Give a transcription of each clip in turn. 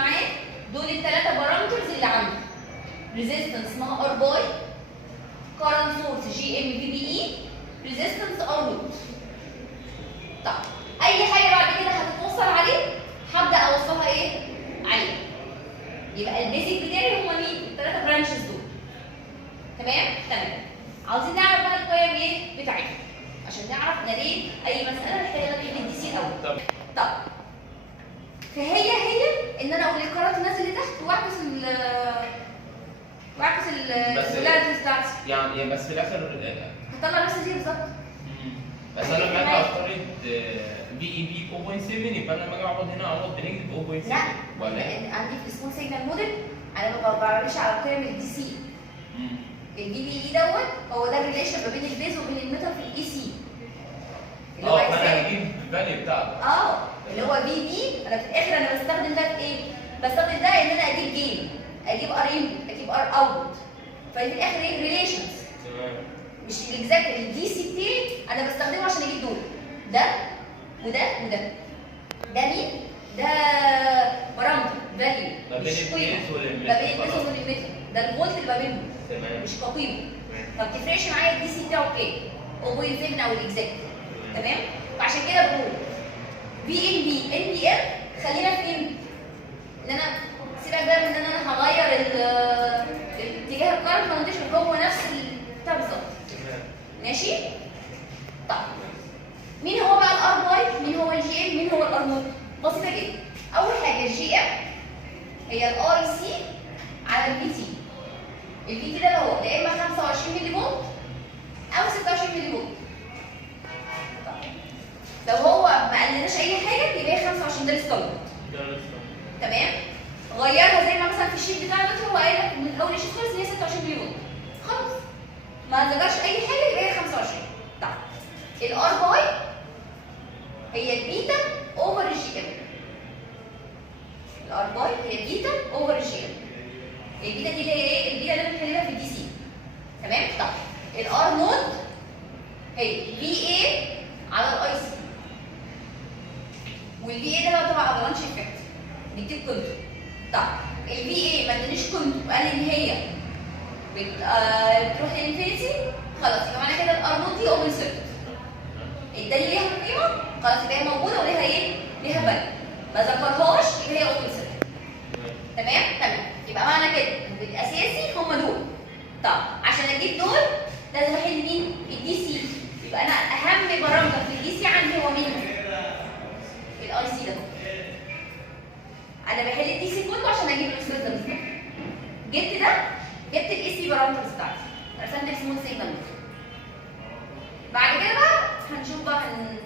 معاه دول الثلاثه بارامترز اللي عنده. ريزيستنس اسمها ار باي، كارنت سورس جي ام في بي اي، ريزيستنس ار نوت. طيب اي حاجه بعد كده هتتوصل عليه هبدا اوصلها ايه؟ عليه. يبقى البيزك بتاعي هم مين؟ الثلاثه برانشز دول. تمام؟ تمام. عاوزين نعرف بقى القيم ايه بتاعتها عشان نعرف نريد اي مساله محتاجه نحل الدي سي الاول. طب فهي ان انا اقول الكرات نازل لتحت واعكس البولاريتيز بتاعتي. يعني بس في الاخر هطلع نفس دي بالظبط. بس انا لما اجي افترض في اي بي 0.7 يبقى انا لما اجي اقعد هنا اقعد بنيجاتيف 0.7 لا ولا عندي في السمول سيجنال موديل انا ما بعملش على قيم الدي سي. الدي بي اي دوت هو ده الريليشن ما بين البيز وبين الميتال في الاي سي. فانا هجيب الفاليو بتاعته. اللي هو في بي. انا في الاخر انا بستخدم ده في ايه؟ بستخدم ده ان انا اجيب جين، اجيب ار انبوت، اجيب ار اوتبوت. ففي الاخر ايه؟ ريليشنز. تمام. مش الاكزاكت الدي سي بتاعي انا بستخدمه عشان اجيب دول. ده وده وده. ده مين؟ ده بارامتر فاليو مش قيمه. ما بين البيز والميتال. ده الفولت اللي ما بينهم. تمام. مش كقيمه. ما بتفرقش معايا الدي سي بتاعه كام؟ 0.7 او الاكزاكت. تمام؟ فعشان كده بقول في ان بي ان بي ام خلينا في ان انا سيبك بقى من ان انا هغير الاتجاه الكارنت ما انتش هو نفس بتاع بالظبط. ماشي؟ طيب مين هو بقى الار باي؟ مين هو الجي ام؟ مين هو الار نوت؟ بسيطه جدا. اول حاجه الجي ام هي الاي سي على البي تي. البي تي ده اللي هو يا اما 25 ملي فولت او 26 ملي فولت. لو هو ما قلناش اي حاجه يبقى هي 25 ده الستاندرد. تمام؟ غيرها زي ما مثلا في الشيت بتاعنا دلوقتي هو قايل لك من اول الشيت خالص ان هي 26 ملي فولت. خلاص. ما زادش اي حاجه يبقى هي 25. طيب الار باي هي البيتا اوفر الجي ام. الار باي هي البيتا اوفر الجي ام. البيتا دي اللي هي ايه؟ البيتا اللي بنحللها في الدي سي. تمام؟ طيب الار نوت هي في اي على الاي سي. والفي اي ده بقى طبعا افالانش افكت بيكتب قيمته. طيب الفي اي ما ادانيش قيمته وقال ان هي بتروح للانفينيتي، خلاص يبقى معنى كده الار نوت دي اوبن سيركت. اداني ليها قيمه خلاص يبقى هي موجوده وليها ايه؟ ليها فاليو. ما ذكرهاش يبقى هي اوبن سيركت. تمام؟ تمام. يبقى معنى كده ان الاساسي هم دول. طب عشان اجيب دول لازم احل مين؟ الدي سي. يبقى انا اهم بارامتر في الدي سي عندي هو مين؟ الاي سي ده. انا بحل الدي سي كله عشان اجيب الاكسبريس ده بالظبط. جبت ده، جبت الاي سي بارامترز بتاعتي. رسمت السمول سيجنال. بعد كده بقى هنشوف بقى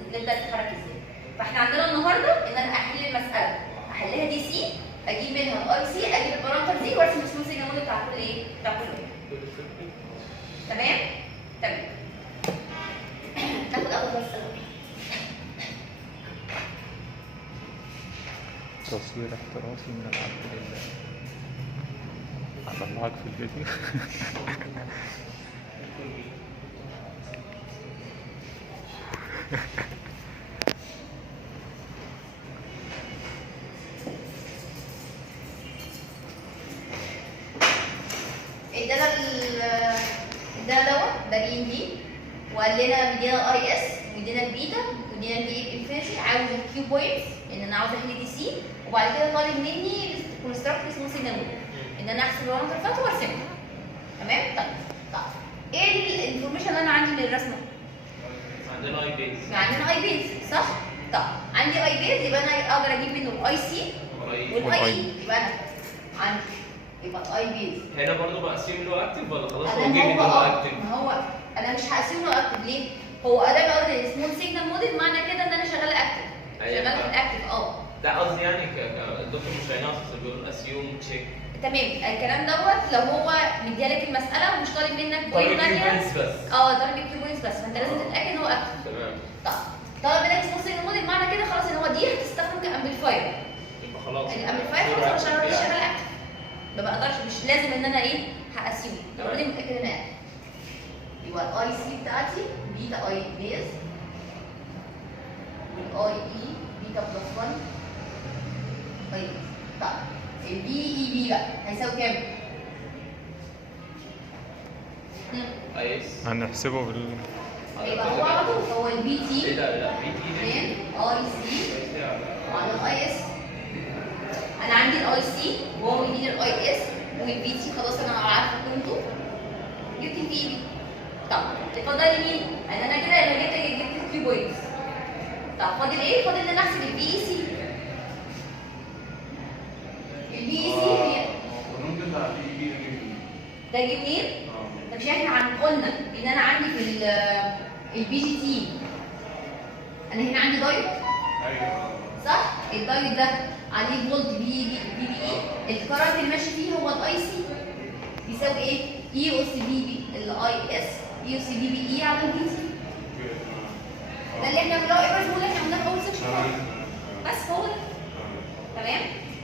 نبدا نتحرك ازاي. فاحنا عندنا النهارده ان انا احل المساله، احلها دي سي، اجيب منها الاي سي، اجيب البارامتر دي وارسم السمول سيجنال موديل بتاع كل ايه؟ بتاع كل واحد. تمام؟ تمام. ناخد اول مساله. تصوير احترافي من العبد لله. هطلعك في الفيديو. ادانا دوت ده بي ان بي وقال لنا مدينا الاي اس ومدينا البيتا ومدينا البي انفينيتي. عاوز الكيو بوينتس ان انا عاوز احل دي سي، وبعد كده طالب مني كونستراكت اسمه سيجنال موديل ان انا احسب البارامتر بتاعته وارسمها. تمام؟ طيب ايه الانفورميشن اللي انا عندي من الرسمه؟ عندنا اي بيز. عندنا اي بيز صح؟ طيب عندي اي بيز يبقى انا اقدر اجيب منه الاي سي والاي اي. يبقى انا عندي يبقى الاي بيز هنا برضه بقسم له اكتف ولا خلاص هو جايب جيب له اكتف؟ ما هو انا مش هقسم له اكتف ليه؟ هو ادام قلنا سمول سيجنال موديل معنى كده ان انا شغاله اكتف. شغاله في الاكتف. ده قصدي يعني الدكتور مش هينقص بيقول اسيوم تشيك. تمام. الكلام دوت لو هو مديالك المساله ومش طالب منك بوينت ثانيه. بس طالب الكيو بوينتس بس، فانت لازم تتاكد ان هو اكتف. تمام. طالب منك سمول سيجنال موديل معنى كده خلاص ان هو دي هتستخدم كامبليفاير. يبقى خلاص الامبليفاير خلاص عشان هو شغال اكتف. ما بقدرش، مش لازم ان انا ايه هاسيوم. لو انا متاكد ان انا اكتف يبقى الاي سي بتاعتي بيتا اي بيز والاي اي بيتا بلس 1 طيب. البي اي بي بقى هيساوي كام؟ اي اس هنحسبه بال يبقى هو على طول هو البي ايه تي ده؟ لا بي تي من اي سي على الاي اس. انا عندي الاي سي وهو مديني الاي اس والبي تي خلاص انا عارفه قيمته، جبت البي اي بي. طب فاضل لي مين؟ انا كده لما جيت جبت الكيو بوينتس. طب فاضل ايه؟ فاضل ان انا احسب البي اي سي. البي اي سي هي القانون بتاع بي بي ده جه منين؟ طب مش احنا قلنا ان انا عندي في البي جي تي انا هنا عندي دايت ايوه صح؟ الدايت ده عليه فولت بي بي اي، الكرنت اللي ماشي فيه هو الاي سي بيساوي ايه؟ اي اس بي بي الاي اس اي اس بي بي اي على البي تي. ده اللي احنا بنلاقي ايبرز اللي احنا عملناه في اول سكشن بس هو ده. تمام؟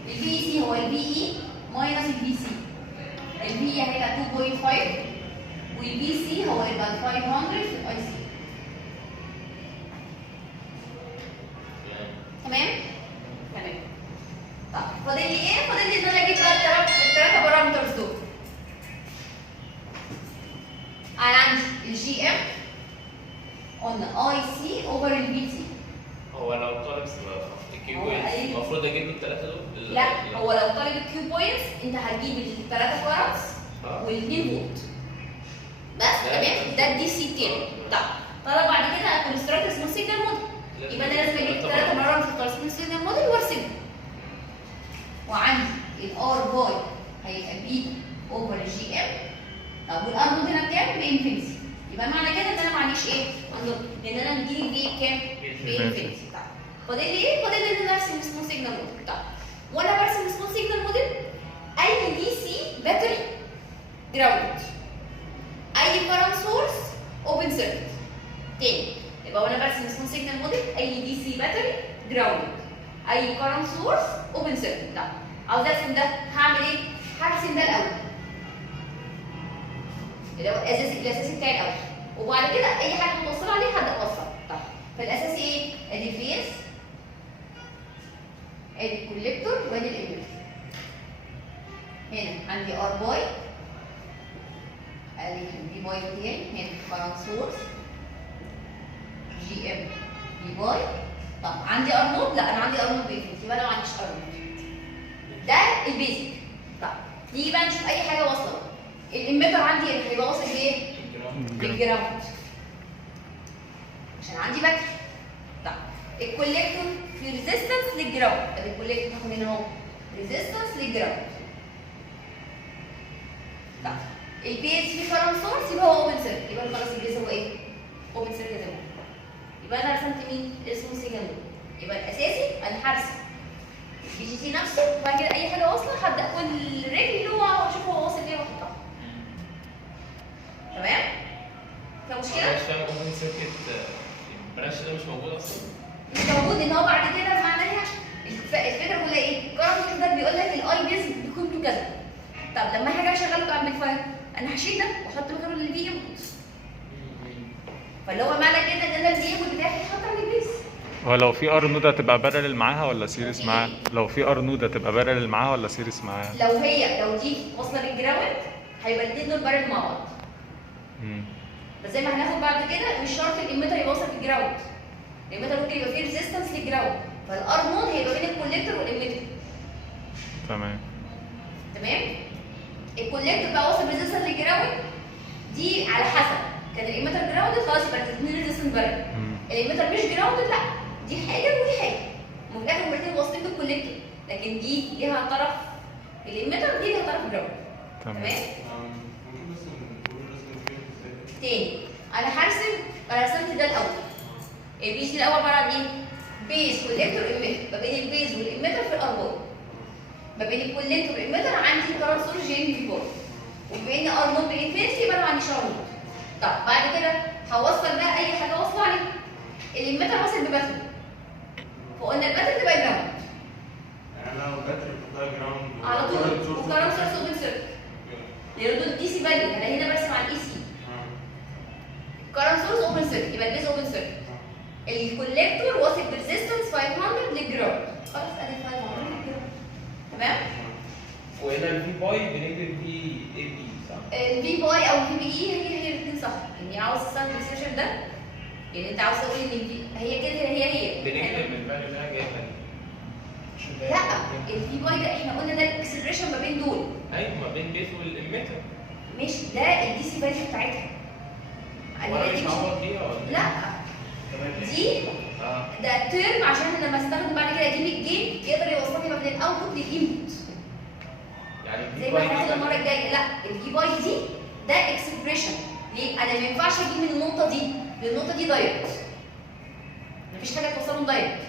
البي اي سي هو البي اي ماينس البي سي. البي اي هيبقى 2.5 والبي سي هو يبقى 500 في الاي سي. تمام؟ تمام. طب فاضل لي ايه؟ فاضل لي ان انا اجيب بقى الثلاثه بارامترز دول. انا عندي الجي ام قلنا اي سي اوفر البي تي. هو لو طالب الكيو هو بوينتس أي- المفروض اجيب له الثلاثه دول؟ لا هو لو طالب الكيو بوينتس انت هتجيب الثلاثه كارتس والاثنين فولت بس. تمام؟ ده الدي سي بتاعي. طب طلب بعد كده كونستراكت اسمه سيجنال موديل، يبقى انا لازم اجيب الثلاثه بارامترز بتوع السيجنال موديل وارسمهم. وعندي الار باي هيبقى بي اوفر الجي ام. طب والار نود هنا بكام؟ بانفينيتي. يبقى معنى كده ان انا ما عنديش ايه؟ لان انا مديني الجي بكام؟ بانفينيتي. طب فاضل لي ايه؟ فاضل لي ان انا ارسم سمول سيجنال موديل. طب وانا برسم سمول سيجنال موديل اي دي سي باتري جراوند، اي كارنت سورس اوبن سيركت. تاني يبقى وانا برسم سمول سيجنال موديل اي دي سي باتري جراوند، اي كارنت سورس اوبن سيركت. طب عاوز ارسم ده هعمل ايه؟ هرسم ده الاول اللي هو الاساسي بتاعي الاول، وبعد كده اي حاجه متوصله عليه هبدا اوصل. طب فالاساسي ايه؟ ادي الفيس ادي الكوليكتور وادي الامبيدر. هنا عندي ار باي ادي البي باي بتاعي، هنا كارنت سورس جي ام بي باي. طب عندي ار نود؟ لا انا عندي ار نود بيفنت، يبقى انا ما عنديش ار نود. ده البيزك. طب نيجي بقى نشوف اي حاجه واصله. الاميتر عندي هيبقى واصل بايه؟ بالجراوند عشان عندي باتري. طب الكوليكتور في ريزيستنس للجراوند. طب الكوليكتور هاخد هنا اهو ريزيستنس للجراوند. طب البيز في كارنت سورس يبقى هو اوبن سيركت، يبقى خلاص البيز هو ايه؟ اوبن سيركت زي ما هو. يبقى انا رسمت مين؟ اسمه سيجنال. يبقى الاساسي انا هرسم البي جي تي نفسه، وبعد كده اي حاجه واصله هبدا كل رجل اللي هو اشوف هو واصل ليه واحطها. تمام؟ فيها مشكله؟ مش فاهم اوبن سيركت البرانش ده مش موجود اصلا؟ مش موجود ان هو بعد كده معناه ايه؟ الفكره كلها ايه؟ الكارنت ده بيقول لك الاي بيز بيكون كذا. طب لما هاجي اشغله كامبليفاير انا هشيل ده واحط مكانه الفي انبوت. فاللي هو معنى كده ان انا الفي انبوت بتاعي هيتحط عند البيز. هو لو في ار نود هتبقى بارلل معاها ولا سيريس معاها؟ لو في ار نود هتبقى بارلل معاها ولا سيريس معاها؟ لو دي واصله للجراوند هيبقى الاثنين دول بارل مع بعض. بس زي ما هناخد بعد كده مش شرط الاميتر يبقى واصل للجراوند. الاميتر ممكن يبقى فيه ريزيستنس للجراوند، فالار نود هيبقى بين الكوليكتور والاميتر. تمام. تمام؟ الكوليكتور بقى واصل ريزيستنس للجراوند دي على حسب كان الاميتر جراوند خلاص يبقى الاثنين ريزيستنس بارل. الاميتر مش جراوند لا دي حاجه ودي حاجه، وفي الاخر الاثنين واصلين بالكوليكتور، لكن دي ليها طرف الاميتر ودي ليها طرف جراوند. تمام. ممكن بس نقول الرسم كده ازاي؟ تاني انا رسمت ده الاول. البي جي الاول عباره عن ايه؟ بيز كوليكتور اميتر، ما بين البيز والاميتر في الارباي. ما بين الكوليكتور والاميتر عندي كارنت سورس جي ام بي باي، وبين ار نود بانفينيتي يبقى انا ما عنديش ار نود. طب بعد كده هوصل بقى اي حاجه واصله عليه. الاميتر واصل بباتري، فقلنا الباتري تبقى جراوند يعني انا لو باتري بحطها جراوند على طول، وكارنت سورس اوبن سيركت لان دول دي سي فاليو. انا هنا برسم على الاي سي كارنت سورس اوبن سيركت، يبقى البيز اوبن سيركت. الكوليكتور واصل بريزيستنس 500 للجراوند. خلاص ادي 500 للجراوند. تمام؟ باي بنكتب في اي بي صح؟ الفي باي او الفي بي اي هي الاثنين صح. يعني عاوز تستخدم الاكسبريشن ده، يعني انت عاوز تقول ان هي كده هي بنكتب الفاليو اللي انا جايبها دي. لا، الفي باي ده احنا قلنا ده الاكسبريشن ما بين دول. ايوه ما بين بيس والاميتر. ماشي، ده الدي سي فاليو بتاعتها. وانا مش دي هعوض بيها ولا إيه؟ لا، دي اه ده ترم عشان لما استخدم بعد كده اجيب الجين يقدر يوصلني ما بين الاوتبوت للانبوت. يعني زي في ما باي هناخد المره دي الجايه. لا، الفي باي دي ده اكسبريشن. ليه؟ انا ما ينفعش اجيب من النقطه دي للنقطه دي دايركت. مفيش حاجه توصلهم دايركت.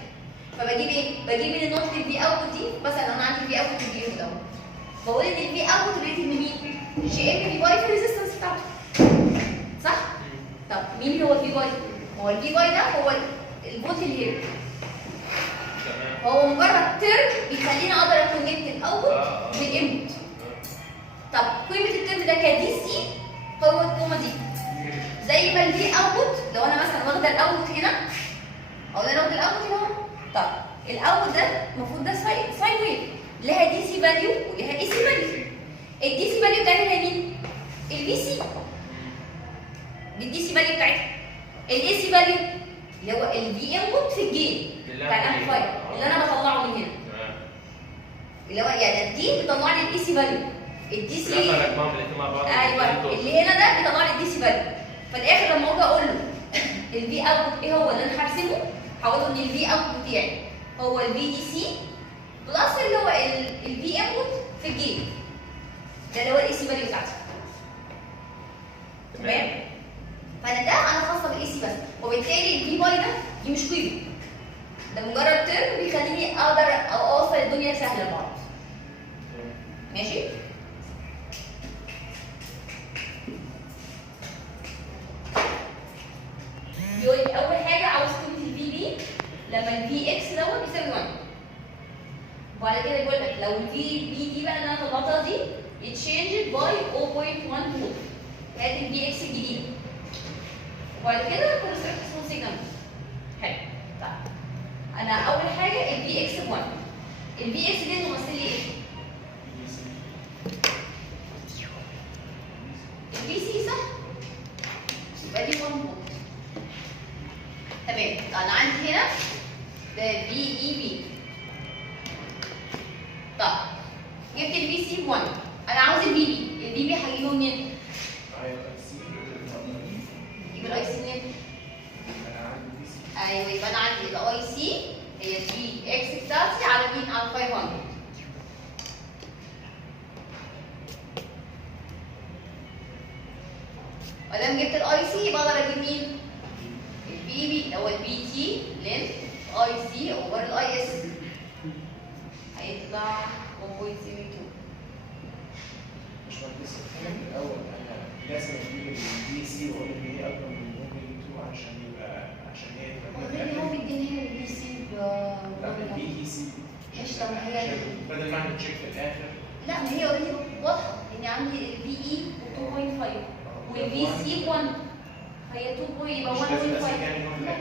فبجيب ايه؟ بجيب من النقطه الفي اوتبوت دي، مثلا انا عندي الفي اوتبوت الفي ام ده، بقول ان الفي اوتبوت ريتد من مين؟ جي ام في باي في الريزستنس بتاعته. صح؟ طب مين هو الفي باي؟ هو الفي باي ده هو الفولت اللي هنا. تمام. هو مجرد ترم بيخليني اقدر اكونكت الاوتبوت بالانبوت. طب قيمه الترم ده كدي سي هو القيمه دي. زي ما الفي اوتبوت لو انا مثلا واخده الاوتبوت هنا، او انا واخده الاوتبوت هنا اهو. طب الاوتبوت ده المفروض ده ساين ويف لها دي سي فاليو ولها اي سي فاليو. الدي سي فاليو بتاعتها هي مين؟ الفي سي. دي الدي سي فاليو بتاعتها. الاي سي فاليو اللي هو الفي انبوت في الجين بتاع الامبليفاير اللي انا بطلعه من هنا. تمام. اللي هو يعني دي بتطلع لي الاي سي فاليو. الدي سي لما رقمهم الاثنين مع بعض ايوه اللي هنا ده بيطلع لي الدي سي فاليو. في الاخر لما اجي اقول له الفي اوتبوت ايه هو اللي انا هرسمه، هقول له ان الفي اوتبوت بتاعي هو الفي دي سي بلس اللي هو الفي انبوت في الجين ده اللي هو الاي سي فاليو بتاعتي. تمام؟ فانا ده انا خاصه بالاي سي بس، وبالتالي الفي باي ده دي مش قيمه، ده مجرد ترم بيخليني اقدر اوصل الدنيا سهله لبعض. ماشي؟ بيقول لي اول حاجه عاوز قيمه الفي بي لما الفي اكس دوت بيساوي 1. وبعد كده بيقول لك لو الفي بي دي بقى اللي انا طلعتها دي اتشينجد باي 0.1 فولت، هات الفي اكس الجديده. وبعد كده كونستراكت سمول سيجنال. حلو. طيب انا اول حاجه الفي اكس ب 1. الفي اكس دي تمثل لي ايه؟ الفي سي صح؟ يبقى دي 1 فولت. تمام. انا عندي هنا ده في اي بي. طيب جبت الفي سي ب 1. انا عاوز الفي بي. الفي بي هجيبه منين؟ جيب الاي سي منين؟ ايوه يبقى انا عندي الاي سي هي الفي اكس بتاعتي على مين؟ على 500. ما دام جبت الاي سي يبقى اقدر اجيب مين؟ البي بي اللي هو البي تي لينث اي سي اوفر الاي اس هيطلع 1.72. مش مهندس الكلام الاول انا لازم اجيب البي سي واقول ان هي اكبر من 1.2 عشان هي اوريدي هو مديني البي سي لا البي تي سي ماشي. طب ما هي بدل ما اعمل تشيك في الاخر. لا، ما هي اوريدي واضحه ان عندي البي اي 2.5 والبي سي 1 هي 2. يبقى 1.5. مش لازم أسيب لا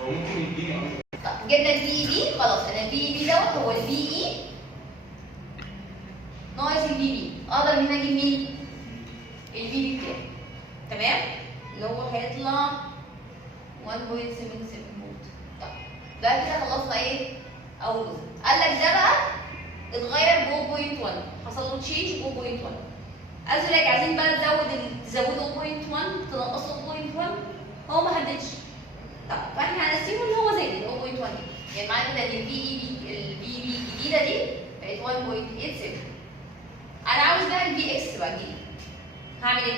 هو ممكن يديني طب جبنا البي اي بي خلاص. انا البي اي بي دوت هو البي اي ناقص البي بي. اقدر من هنا اجيب مين؟ البي بي بتاعي. تمام؟ اللي هو هيطلع 1.77 فولت. طب ده كده خلصنا ايه؟ اول جزء. قال لك ده بقى اتغير ب 0.1، حصل له تشينج ب 0.1. قالوا لك عايزين بقى تزودوا 0.1 تنقصوا 0.1، هو ما حددش. طب فاحنا هنسيبه ان هو زي ال 0.1 دي، يعني معنى كده ان البي بي الجديده دي بقت 1.87. انا عاوز بقى البي اكس بقى الجديد. هعمل ايه؟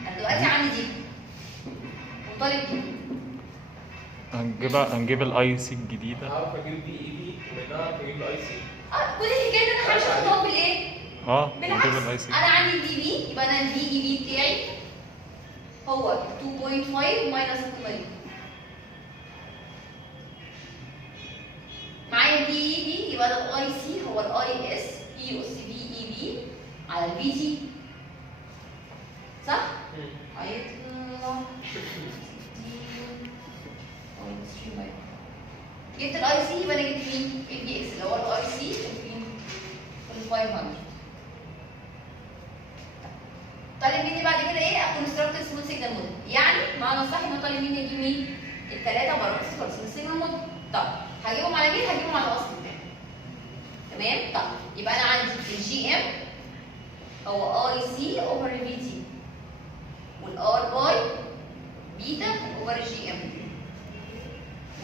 انا دلوقتي عندي دي وطالب دي. هنجيب الاي سي الجديده. اعرف اجيب بي اي بي ومنها اعرف اجيب الاي سي. كل الحكايه ان انا همشي خطوات بالايه؟ هنجيب الاي سي. انا عندي البي بي يبقى انا البي اي بي بتاعي هو 2.5 ماينس 8. معايا البي اي بي يبقى ده الاي سي هو الاي اس بي اس بي اي بي على البي تي. صح؟ هيطلع 16.7 جبت الاي سي يبقى انا جبت مين؟ اي بي اكس اللي هو الاي سي وال 500. طالب مني بعد كده ايه؟ كونستراكت سموث سيجنال موديل، يعني معنى صح انه طالب مني اجيب مين؟ الثلاثه بارامترز بتوع السموث سيجنال موديل. طب هجيبهم على مين؟ هجيبهم على الاصل بتاعي. تمام؟ طب يبقى انا عندي الجي ام هو اي سي اوفر في تي، والار باي بيتا اوفر الجي ام،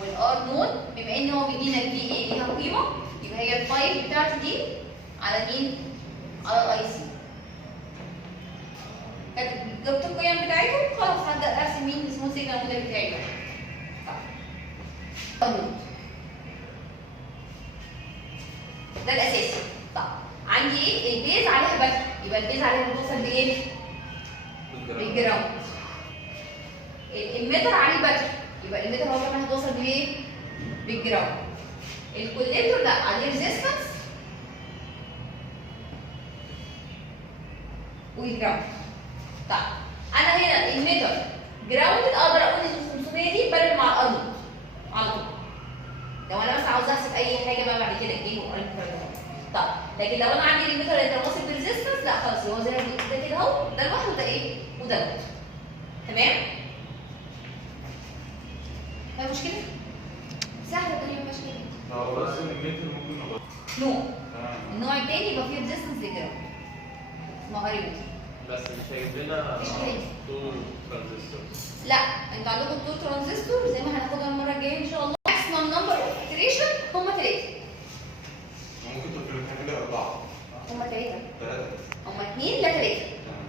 والار نود بما ان هو بيدينا الفي اي ليها قيمه يبقى هي ال5 بتاعتي دي على مين؟ على الاي سي. جبت القيم بتاعتهم خلاص هبدا ارسم مين؟ السموث سيجنال موديل بتاعي بقى. طيب ده الاساسي. طب عندي ايه؟ البيز عليها بس، يبقى البيز عليها بتوصل بايه؟ بالجراوند. المتر عليه باتر، يبقى المتر هو كمان هتوصل بايه؟ بالجراوند. الكوليكتور لا عليه ريزيستنس والجراوند. طيب انا هنا المتر جراوند اقدر اقول ال 500 دي بارل مع الارض على طول. لو انا بس عاوز احسب اي حاجه بقى بعد كده الجيم وقريب. طب لكن لو انا عندي المتر اللي متواصل بالريزيستنس لا خلاص هو زي ما ده كده اهو، ده لوحده وده ايه؟ وده لوحده. تمام؟ فيها مشكله؟ سهله الدنيا ما فيهاش كده. هو بس المتر ممكن نغير. نوع النوع الثاني يبقى فيه ريزيستنس للجراوند اسمه اريوت. بس مش هيجيب لنا مفيش حاجة. طول ترانزستورز. لا انتوا عندكم التو ترانزستور زي ما هناخدها المره الجايه ان شاء الله. ماكسيمم نمبر اوف iteration هم 3. ممكن تبقى كده 4 هم 3 3 هم 2 لا 3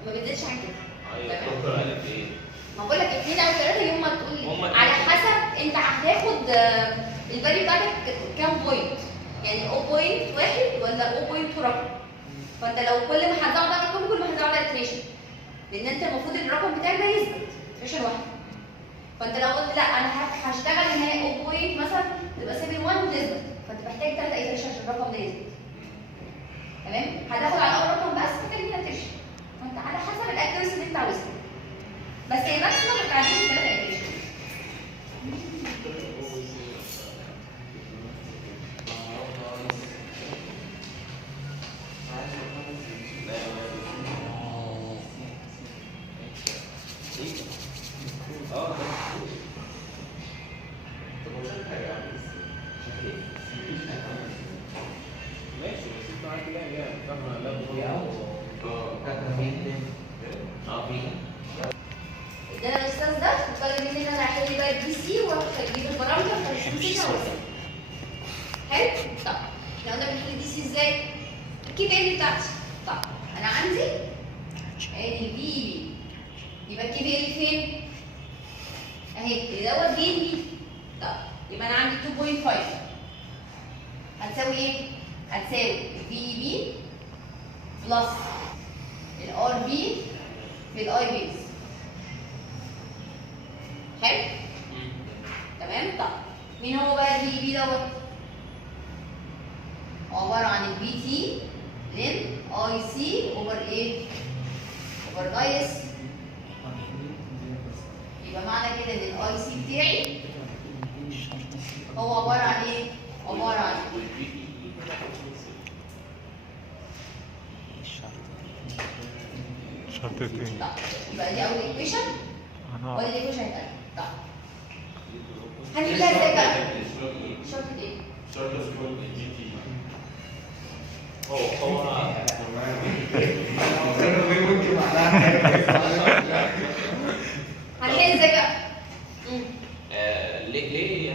ما بتزيدش عن كده. ايوه الدكتور قال لك ايه؟ ما بقول لك 2 او 3 يوم ما تقول هم على حسب انت هتاخد الفاليو بتاعتك كام بوينت، يعني 0.1 ولا 0.2 رقم. فانت لو كل ما هتزود على الرقم كل ما هتزود على الاتريشن، لان انت المفروض الرقم بتاعك ده يثبت اتريشن واحد. فانت لو قلت لا انا هشتغل ان هي 0. مثلا تبقى 7.1 وتثبت، فانت محتاج 3 اتريشن عشان الرقم ده يثبت. تمام؟ هتاخد على اول رقم بس محتاج 2 اتريشن، فانت على حسب الاكيورسي اللي انت عاوزها. بس هي ماكسيمم ما تعديش 3 اتريشن. ماشي بس انت معاك كده يعني فاهمه لا ادانا الاستاذ ده وطالب مني ان انا احل بقى الدي سي واجيب البارامتر فالسمسيكا واسيبها. حلو؟ طب احنا قلنا بنحل الدي سي ازاي؟ الكي في ال بتاعتي. طب انا عندي ادي الفي بي، يبقى الكي في ال فين؟ اهي اللي دوت في بي. طب يبقى انا عندي 2.5 هتساوي ايه؟ هتساوي الفي بي بلس الار بي في الاي بيز. حلو؟ تمام؟ طب مين هو بقى الفي بي دوت؟ عباره عن البي تي لين اي سي اوفر ايه؟ اوفر اي اس. يبقى معنى كده ان الاي سي بتاعي هو عباره عن ايه؟ عباره عن شرطتين. طب يبقى دي اول ايكويشن ولا دي ايكويشن الثانيه؟ طب هنحلها ازاي بقى؟ شرط ايه؟ شرط اسمه جي تي. هو هنحل ازاي بقى؟ ليه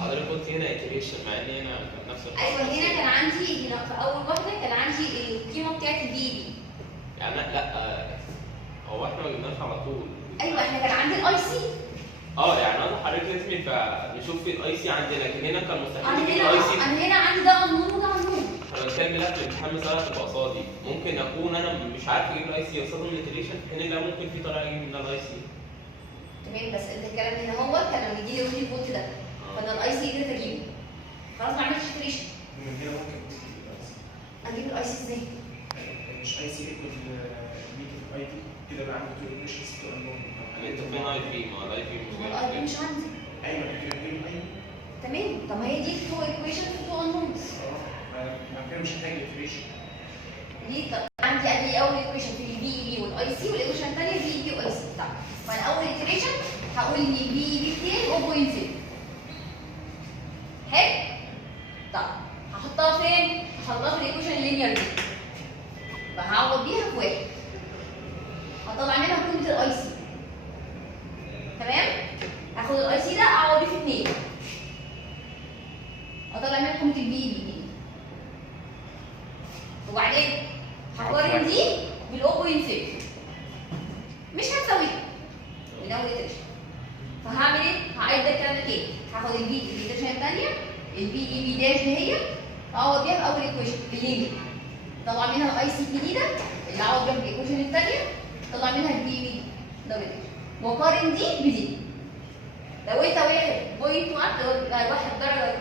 حضرتك قلت هنا iteration مع ان هنا كان نفس ايوه هنا كان عندي هنا في اول واحده كان عندي القيمه بتاعت البي بي. يعني لا هو احنا ما جبناش على طول. ايوه احنا كان عندي الاي سي. يعني انا حضرتك لازم يبقى نشوف في الاي سي عندنا، لكن هنا كان مستحيل انا نجيب هنا الاي سي. انا هنا عندي ده قانون وده قانون. فبالتالي ملف الامتحان مثلا تبقى قصادي، ممكن اكون انا مش عارف اجيب الاي سي قصاد الاتريشن، في حين لا ممكن في طريقه اجيب منها الاي سي. تمام بس انت الكلام هنا هو كان لما يجي لي يقول لي الفولت ده فانا الاي سي قدرت اجيبه خلاص ما عملتش اتريشن. من هنا ممكن اجيب الاي سي ازاي؟ مش اي سي ايكوال بي في اي تي كده بقى عندك تو ايكويشنز تو انون. يعني انت فين اي بي؟ ما الاي بي مش هو الاي بي مش عندي. ايوه كده غير اي تمام. طب ما هي دي تو ايكويشن في تو انونز. ما كده مش محتاج iteration. دي طب عندي ادي اول ايكويشن في البي اي بي والاي سي، والايكويشن الثانيه في اي بي والاي سي. طب فانا اول ايتريشن هقول ان البي اي بي بتاعي 0.7. حلو؟ طب هحطها فين؟ هحطها في الايكويشن اللينير دي. فهعوض بيها في 1. هطلع منها قيمه الاي سي. تمام؟ هاخد الاي سي ده اعوض بيه في 2. اطلع منها قيمه البي اي بي. وبعدين هقارن دي بال 0.6. مش هتساويها من اول iteration. فهعمل ايه؟ هعيد ده الكلام ده تاني. هاخد البي الiteration الثانيه البي اي بي داش اللي هي اعوض بيها في اول ايكويشن باللينير. طلع منها الاي سي الجديده اللي اعوض بيها في الايكويشن الثانيه. طلع منها البي اي بي دبل وقارن دي بدي. لو انت واحد 0.1 لو واحد درجه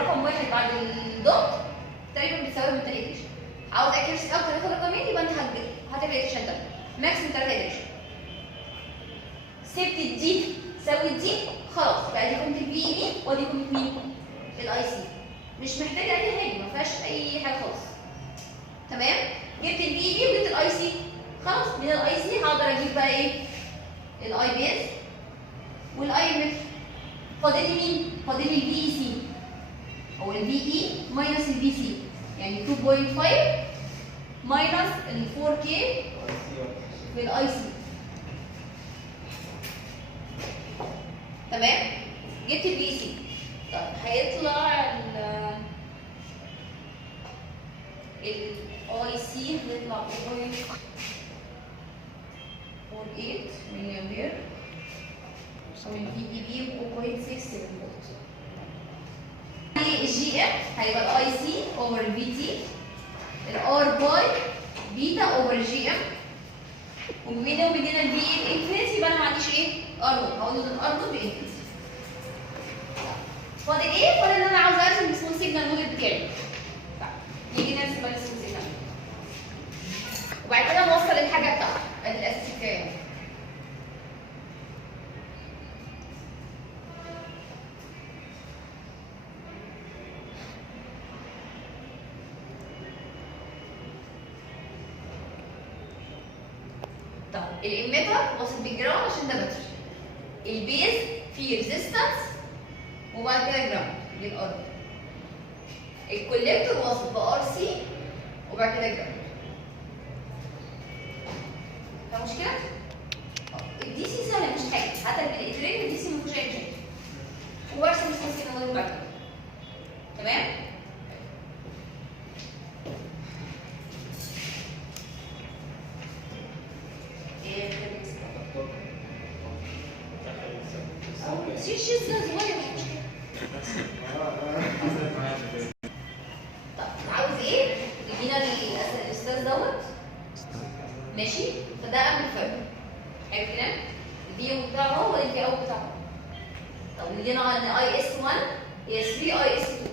رقم واحد بعد الدوت تقريبا بتساوي من 3 iteration. عاوز اكيرسي اكتر ياخد رقمين يبقى انت هتعمل ايتريشن تاني ماكسيمم 3 ايتريشن. سبت دي سوت دي خلاص بقى دي قيمه البي اي بي ودي قيمه مين؟ الاي سي. مش محتاجه اي حاجه ما فيهاش اي حاجه خالص. تمام؟ جبت البي اي بي وجبت الاي سي. خلاص من الاي سي هقدر اجيب بقى ايه؟ الاي بيز والاي متر. فاضل لي مين؟ فاضل لي البي اي سي او البي اي ماينس البي سي. يعني 2.5 ماينس ال 4K في الاي سي. تمام؟ جبت البي سي. طب هيطلع الاي سي هيطلع 0.48 ملي امبير او البي اي بي 0.67 فولت. الجي ام هيبقى الاي سي اوفر البي تي الار باي بيتا اوفر الجي ام. وبين وبين البي الانفينيتي يبقى انا ما عنديش ايه؟ ار نوت. هقول له الار نوت بانفينيتي. فاضل ايه؟ فاضل ان انا عاوز ارسم السمول سيجنال موديل بتاعي. نيجي نرسم بقى السمول سيجنال وبعد كده نوصل الحاجه بتاعتي ادي الاساسي بتاعي. طب الاميتر واصل بالجراوند عشان ده باتري. البيز فيه ريزيستنس وبعد كده جراوند للارض. الكوليكتور واصل بار سي وبعد كده جراوند. ده مشكله؟ الدي سي سهله مش حاجه، حتى بالايترين الدي سي ما فيهوش اي مشاكل. وبرسم السمول سيجنال بعد كده. تمام؟ شيء صغير مش مشكله. طب عاوز ايه؟ يدينا الاستاذ دوت ماشي؟ فده اهم فرق. حلو الكلام؟ الفي او بتاعه هو الفي او بتاعه. طب ندينا ان اي اس 1 هي 3 اي اس 2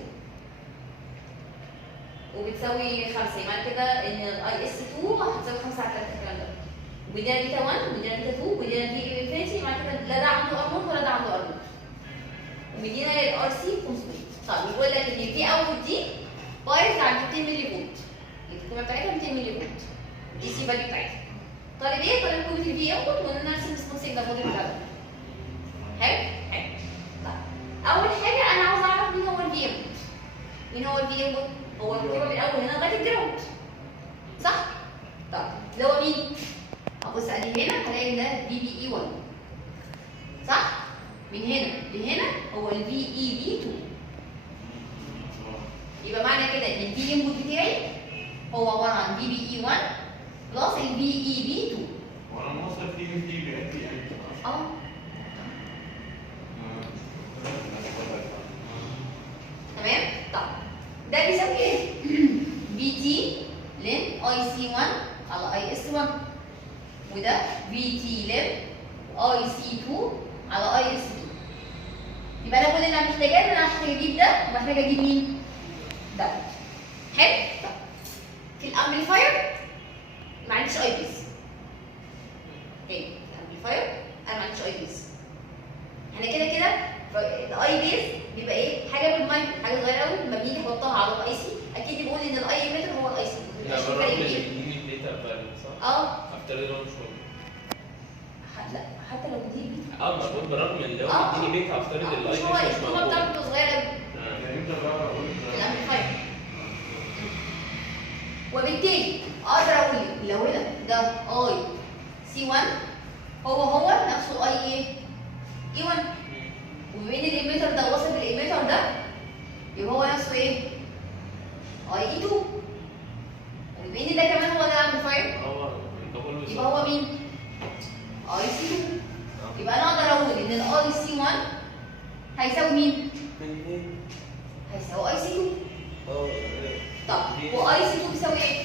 وبتساوي 5. يبقى كده ان الاي اس 2 هتساوي 5 على 3 الكلام ده. ودينا بيتا 1 ودينا بيتا 2 ودينا في انفينيتي. يبقى كده لا ده عنده ار نوت ولا ده عنده ار نوت. ومدينا الار سي 500. طب بيقول لك ان الفي اوت دي بايظ عند 200 ملي فولت. القيمه بتاعتها 200 ملي فولت. دي سي فاليو بتاعتها. طالب ايه؟ طالب قيمه الفي اوت وان انا ارسم السمول سيجنال موديل بتاعتها. حلو؟ حلو. طيب اول حاجه انا عاوز اعرف مين هو الفي اوت. مين هو الفي اوت؟ هو القيمه من الاول هنا لغايه الجراوند. صح؟ طب اللي هو مين؟ ابص ادي هنا هلاقي ان ده في بي اي 1. صح؟ من هنا لهنا هو الفي اي بي 2. يبقى معنى كده ان الفي انبوت بتاعي هو عباره عن في بي اي 1 بلس الفي اي بي 2. وانا موصل فيه في بي ان بي ان. تمام؟ طب ده بيساوي ايه؟ في تي لين اي سي 1 على اي اس 1 وده في تي لين اي سي 2 على اي اس 2. يبقى انا كل اللي انا محتاجاه ان انا هحتاج اجيب ده ومحتاج اجيب مين؟ ده. حلو؟ طب في الامبليفاير ما عنديش اي بيز. تاني الامبليفاير انا ما عنديش اي بيز. احنا كده كده الاي بيز بيبقى ايه؟ حاجه بالمايكرو، حاجه صغيره قوي لما بنيجي نحطها على الاي سي اكيد بقول ان الاي ايميتر هو الاي سي. لا بالرغم ان بيديني داتا فاليو صح؟ افترض ان هو مش موجود. لا حتى لو دي ما بقول بالرغم ان لو بيديني بيتا افترض الاي مش بيز هو مش القيمه موجود. بتاعته صغيره قوي يعني امتى بقى اقول الامبليفاير. وبالتالي اقدر اقول لو هنا ده اي سي 1 هو نفسه اي ايه؟ اي 1. وبما ان الاميتر ده وصل بالاميتر ده يبقى هو نفسه ايه؟ اي اي 2. وبما ان ده كمان هو ده الامبليفاير يبقى هو مين؟ اي سي 2. يبقى انا اقدر اقول ان الاي سي 1 هيساوي مين؟ هيساوي اي سي 2. طب واي سي 2 بيساوي ايه؟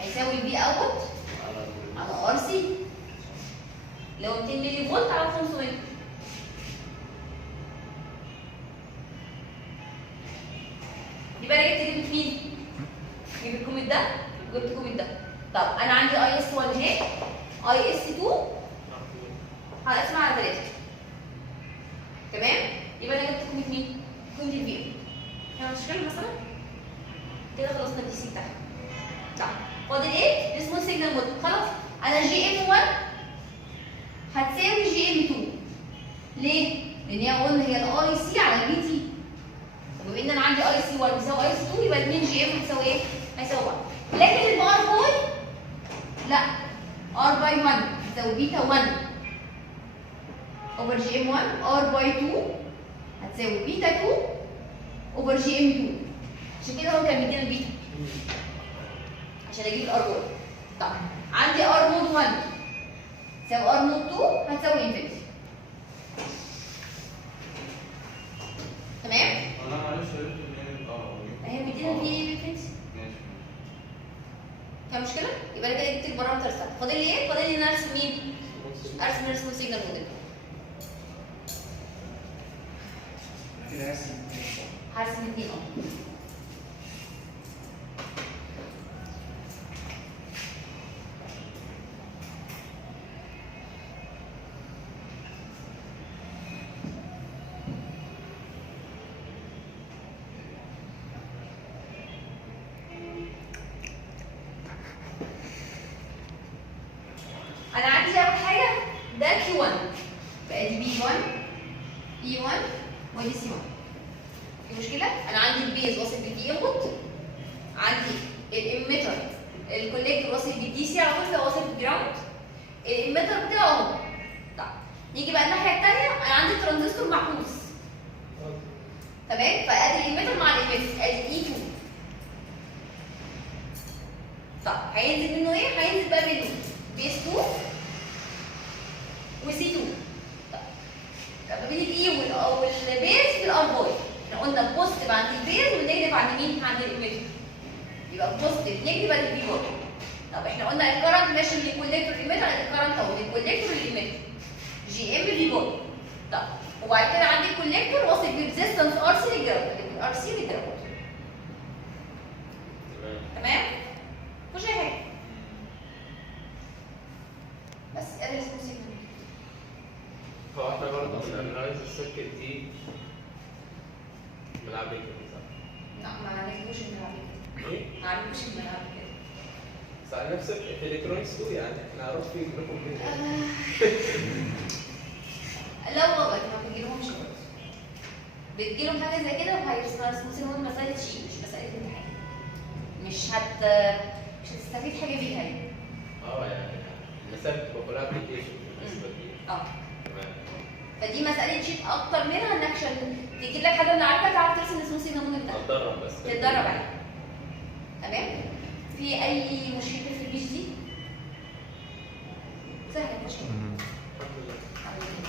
هيساوي البي اوت على ار سي اللي هو 200 ملي فولت على 500. يبقى انا جبت قيمه مين؟ جبت الكوميت ده وجبت الكوميت ده. طب انا عندي اي اس 1 اهي، اي اس 2 هقسمها على 3. تمام؟ يبقى انا جبت كوميت مين؟ كوميت البي او. هي مشكله مثلا؟ كده خلصنا الدي سي بتاعها. طيب فاضل ايه؟ اسمه سيجنال مود. خلاص انا جي ام 1 هتساوي جي ام 2. ليه؟ لان هي قلنا هي الاي سي على البي تي. وبما ان انا عندي اي سي 1 بيساوي اي سي 2 يبقى 2 جي ام بتساوي ايه؟ هيساوي 1. لكن الار باي لا، ار باي 1 بتساوي بيتا 1 اوفر جي ام 1. ار باي 2 هتساوي بيتا 2 اوفر جي ام 2. عشان كده هو كان مدينا البيتا عشان اجيب الار باي. طب عندي ار نود 1 تساوي ار نود 2 هتساوي انفينيتي. تمام؟ انا معلش عرفت ان هي مدينا البي اي انفينيتي. ماشي. فيها مشكله؟ يبقى انا كده جبت البارامترز بتاعتي. فاضل لي ايه؟ فاضل لي ان ارسم مين؟ ارسم سيجنال موديل. كده هرسم هرسم 2 انا عندي اول حاجه ده كيو 1 بقى دي بي 1 بي 1 ودي سي 1. في مشكله؟ انا عندي البيز واصل بالدي انبوت، عندي الاميتر الكوليكتور واصل بالدي سي على طول، واصل بالجراوند، الاميتر بتاعه اهو. طيب نيجي بقى الناحيه الثانيه، انا عندي ترانزستور معكوس. تمام؟ فادي الاميتر مع الاميتر ادي اي 2. طيب هينزل منه ايه؟ هينزل بقى منه بيس 2 وسي 2. طب ما بين الاي والبيز في الار باي احنا قلنا بوزيتيف عند البيز والنيجاتيف عند مين؟ عند الاميتر. يبقى بوزيتيف نيجاتيف عند البي باي. طب احنا قلنا الكرنت ماشي من الكوليكتور للاميتر، الكرنت اهو من الكوليكتور للاميتر جي ام في باي. طب وبعد كده عندي الكوليكتور واصل بريزيستنس ار سي للجراوند، ار سي للجراوند. تمام؟ مش اي حاجه بس ادي اسمه سيجنال. هو احنا برضه بنانلايز السيركت دي بنلعب بيه كده صح؟ لا ما عرفوش نلعب كده. ايه؟ ما عرفوش نلعب كده. بس على نفس في الكترونكس تو يعني احنا هنروح في منكم لا والله ما بيجيلهمش برضه. بتجيلهم حاجه زي كده وهيرسموا مساله شيء مش مساله امتحان. مش هتستفيد حاجه بيها يعني. يعني المسائل بتبقى كلها ابلكيشن بالنسبه لي. تمام. فدي مساله شيت اكتر منها انك عشان تجيب لك حاجه من عارفه تعرف ترسم اسمه سيجنال موديل بتاعك. اتدرب بس. تتدرب عليها. تمام؟ في اي مشكله في البيج دي؟ سهله مش مهم. الحمد لله.